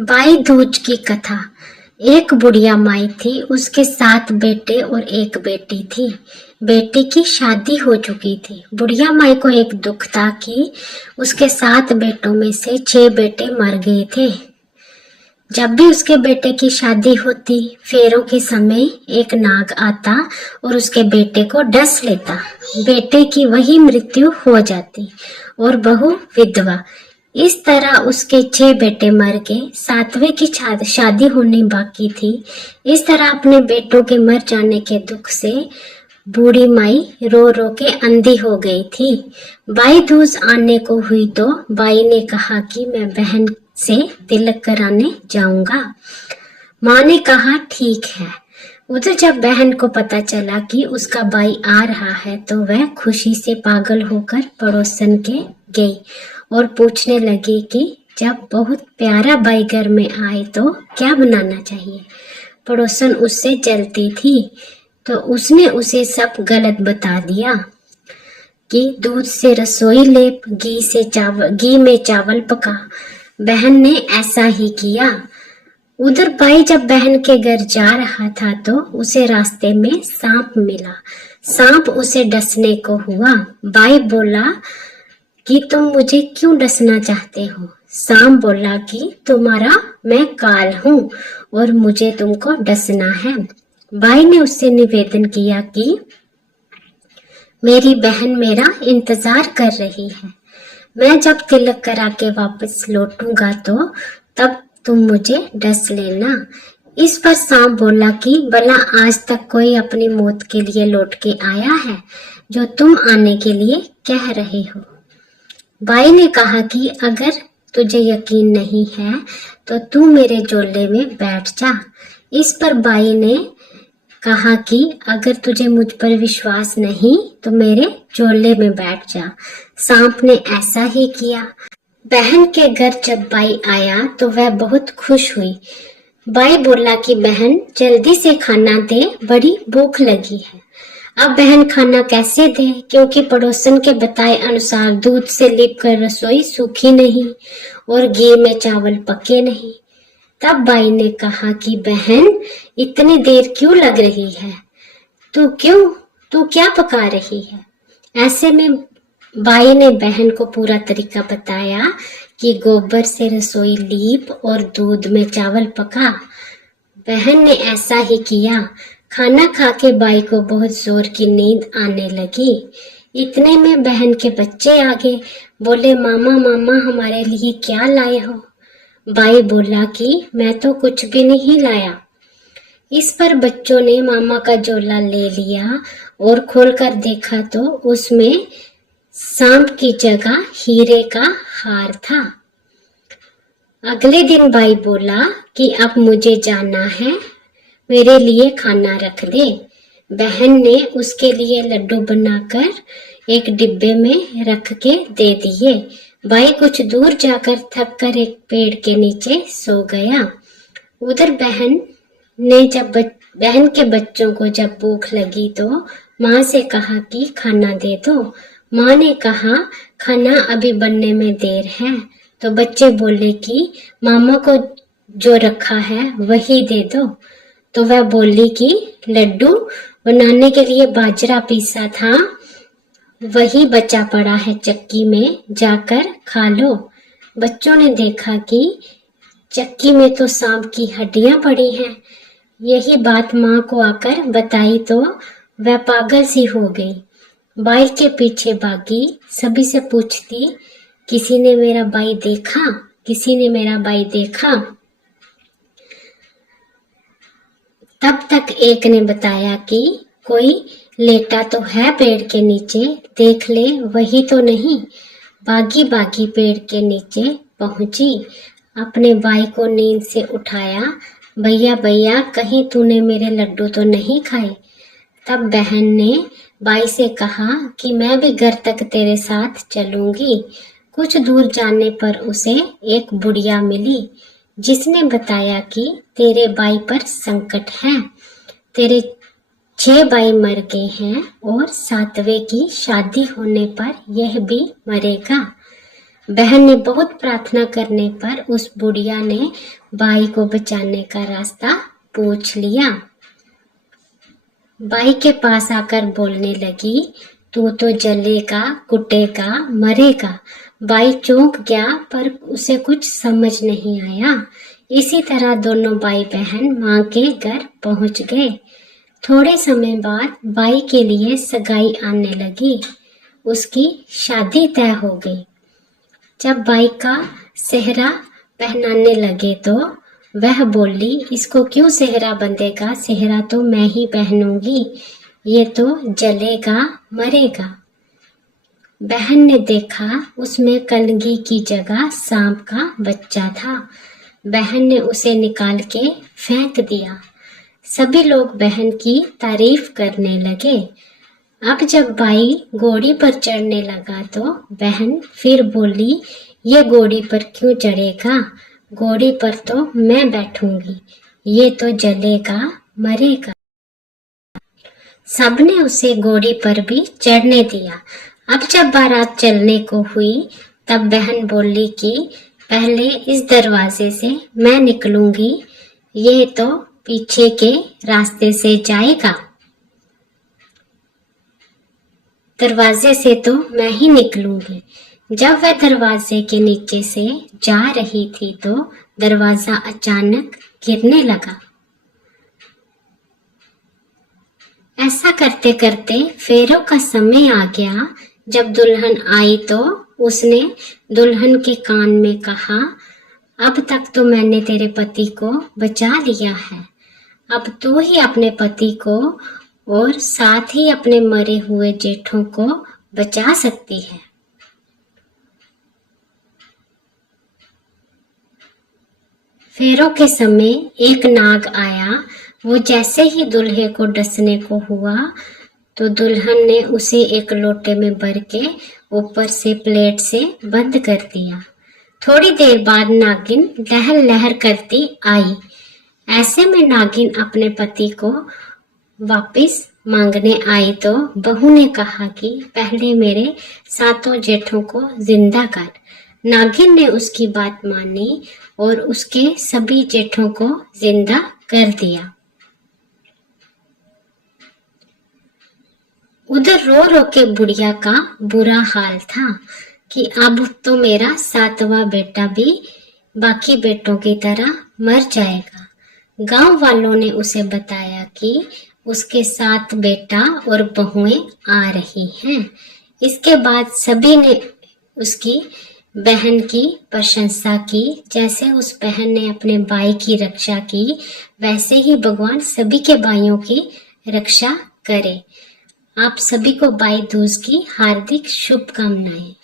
भाई दूज की कथा। एक बुढ़िया माई थी, उसके 7 बेटे और एक बेटी थी। बेटी की शादी हो चुकी थी। बुढ़िया माई को एक दुख था कि उसके 7 बेटों में से 6 बेटे मर गए थे। जब भी उसके बेटे की शादी होती, फेरों के समय एक नाग आता और उसके बेटे को डस लेता। बेटे की वही मृत्यु हो जाती और बहू विधवा। इस तरह उसके 6 बेटे मर गए। 7वें की शादी होनी बाकी थी। इस तरह अपने बेटों के मर जाने के दुख से बूढ़ी माई रो रो के अंधी हो गई थी। भाई दूज आने को हुई तो बाई ने कहा कि मैं बहन से तिलक कराने जाऊंगा। माँ ने कहा ठीक है। उधर जब बहन को पता चला कि उसका भाई आ रहा है तो वह खुशी से पागल होकर पड़ोसन के गई और पूछने लगी कि जब बहुत प्यारा भाई घर में आए तो क्या बनाना चाहिए। पड़ोसन उससे जलती थी तो उसने उसे सब गलत बता दिया कि दूध से रसोई लेप, घी में चावल पका। बहन ने ऐसा ही किया। उधर भाई जब बहन के घर जा रहा था तो उसे रास्ते में सांप मिला। सांप उसे डसने को हुआ। भाई बोला कि तुम मुझे क्यों डसना चाहते हो। सांप बोला कि तुम्हारा मैं काल हूँ और मुझे तुमको डसना है। भाई ने उससे निवेदन किया कि मेरी बहन मेरा इंतजार कर रही है। मैं जब तिलक करा के वापस लौटूंगा तो तब तुम मुझे डस लेना। इस पर सांप बोला कि भला आज तक कोई अपनी मौत के लिए लौट के आया है जो तुम आने के लिए कह रहे हो। भाई ने कहा कि अगर तुझे यकीन नहीं है तो तू मेरे जोले में बैठ जा। इस पर भाई ने कहा कि अगर तुझे मुझ पर विश्वास नहीं तो मेरे जोले में बैठ जा। सांप ने ऐसा ही किया। बहन के घर जब भाई आया तो वह बहुत खुश हुई। भाई बोला कि बहन जल्दी से खाना दे, बड़ी भूख लगी है। अब बहन खाना कैसे दे, क्योंकि पड़ोसन के बताए अनुसार दूध से लिप कर रसोई सूखी नहीं और घी में चावल पके नहीं। तब भाई ने कहा कि बहन इतनी देर क्यों लग रही है, तू क्या पका रही है। ऐसे में भाई ने बहन को पूरा तरीका बताया कि गोबर से रसोई लीप और दूध में चावल पका। बहन ने ऐसा ही किया। खाना खा के भाई को बहुत जोर की नींद आने लगी। इतने में बहन के बच्चे आ गए। बोले मामा मामा हमारे लिए क्या लाए हो। भाई बोला कि मैं तो कुछ भी नहीं लाया। इस पर बच्चों ने मामा का झोला ले लिया और खोलकर देखा तो उसमें सांप की जगह हीरे का हार था। अगले दिन भाई बोला कि अब मुझे जाना है, मेरे लिए खाना रख दे। बहन ने उसके लिए लड्डू बनाकर एक डिब्बे में रख के दे दिए। भाई कुछ दूर जाकर थक कर एक पेड़ के नीचे सो गया। उधर बहन के बच्चों को जब भूख लगी तो माँ से कहा कि खाना दे दो। माँ ने कहा खाना अभी बनने में देर है। तो बच्चे बोले कि मामा को जो रखा है वही दे दो। तो वह बोली कि लड्डू बनाने के लिए बाजरा पीसा था, वही बचा पड़ा है चक्की में, जाकर खा लो। बच्चों ने देखा कि चक्की में तो सांप की हड्डियां पड़ी हैं। यही बात माँ को आकर बताई तो वह पागल सी हो गई। भाई के पीछे भागी, सभी से पूछती किसी ने मेरा भाई देखा, किसी ने मेरा भाई देखा। तब तक एक ने बताया कि कोई लेटा तो है पेड़ के नीचे, देख ले वही तो नहीं। बागी बागी पेड़ के नीचे पहुंची, अपने भाई को नींद से उठाया। भैया भैया कहीं तूने मेरे लड्डू तो नहीं खाए। तब बहन ने भाई से कहा कि मैं भी घर तक तेरे साथ चलूंगी। कुछ दूर जाने पर उसे एक बुढ़िया मिली जिसने बताया कि तेरे भाई पर संकट है, तेरे 6 भाई मर गए हैं और 7वें की शादी होने पर यह भी मरेगा। बहन ने बहुत प्रार्थना करने पर उस बुढ़िया ने बाई को बचाने का रास्ता पूछ लिया। बाई के पास आकर बोलने लगी, तू तो जलेगा, कुटेगा, मरेगा। बाई चौंक गया पर उसे कुछ समझ नहीं आया। इसी तरह दोनों भाई बहन माँ के घर पहुंच गए। थोड़े समय बाद बाई के लिए सगाई आने लगी। उसकी शादी तय हो गई। जब बाई का सेहरा पहनाने लगे तो वह बोली, इसको क्यों सेहरा बंधेगा, सेहरा तो मैं ही पहनूंगी, ये तो जलेगा मरेगा। बहन ने देखा उसमें कलगी की जगह सांप का बच्चा था। बहन ने उसे निकाल के फेंक दिया। सभी लोग बहन की तारीफ करने लगे। अब जब बाई घोड़ी पर चढ़ने लगा तो बहन फिर बोली, ये घोड़ी पर क्यों चढ़ेगा, घोड़ी पर तो मैं बैठूंगी, ये तो जलेगा मरेगा। सबने उसे घोड़ी पर भी चढ़ने दिया। अब जब बारात चलने को हुई तब बहन बोली कि पहले इस दरवाजे से मैं निकलूंगी, ये तो पीछे के रास्ते से जाएगा, दरवाजे से तो मैं ही निकलूंगी। जब वह दरवाजे के नीचे से जा रही थी तो दरवाजा अचानक गिरने लगा। ऐसा करते करते फेरों का समय आ गया। जब दुल्हन आई तो उसने दुल्हन के कान में कहा, अब तक तो मैंने तेरे पति को बचा लिया है, अब तू ही अपने पति को और साथ ही अपने मरे हुए जेठों को बचा सकती है। फेरों के समय एक नाग आया। वो जैसे ही दूल्हे को डसने को हुआ तो दुल्हन ने उसे एक लोटे में भर के ऊपर से प्लेट से बंद कर दिया। थोड़ी देर बाद नागिन लहर लहर करती आई। ऐसे में नागिन अपने पति को वापस मांगने आई तो बहू ने कहा कि पहले मेरे सातों जेठों को जिंदा कर। नागिन ने उसकी बात मानी और उसके सभी जेठों को जिंदा कर दिया। उधर रो रो के बुढ़िया का बुरा हाल था कि अब तो मेरा सातवां बेटा भी बाकी बेटों की तरह मर जाएगा। गांव वालों ने उसे बताया कि उसके 7 बेटा और बहुएं आ रही हैं। इसके बाद सभी ने उसकी बहन की प्रशंसा की। जैसे उस बहन ने अपने भाई की रक्षा की, वैसे ही भगवान सभी के भाइयों की रक्षा करे। आप सभी को भाई दूज की हार्दिक शुभकामनाएं।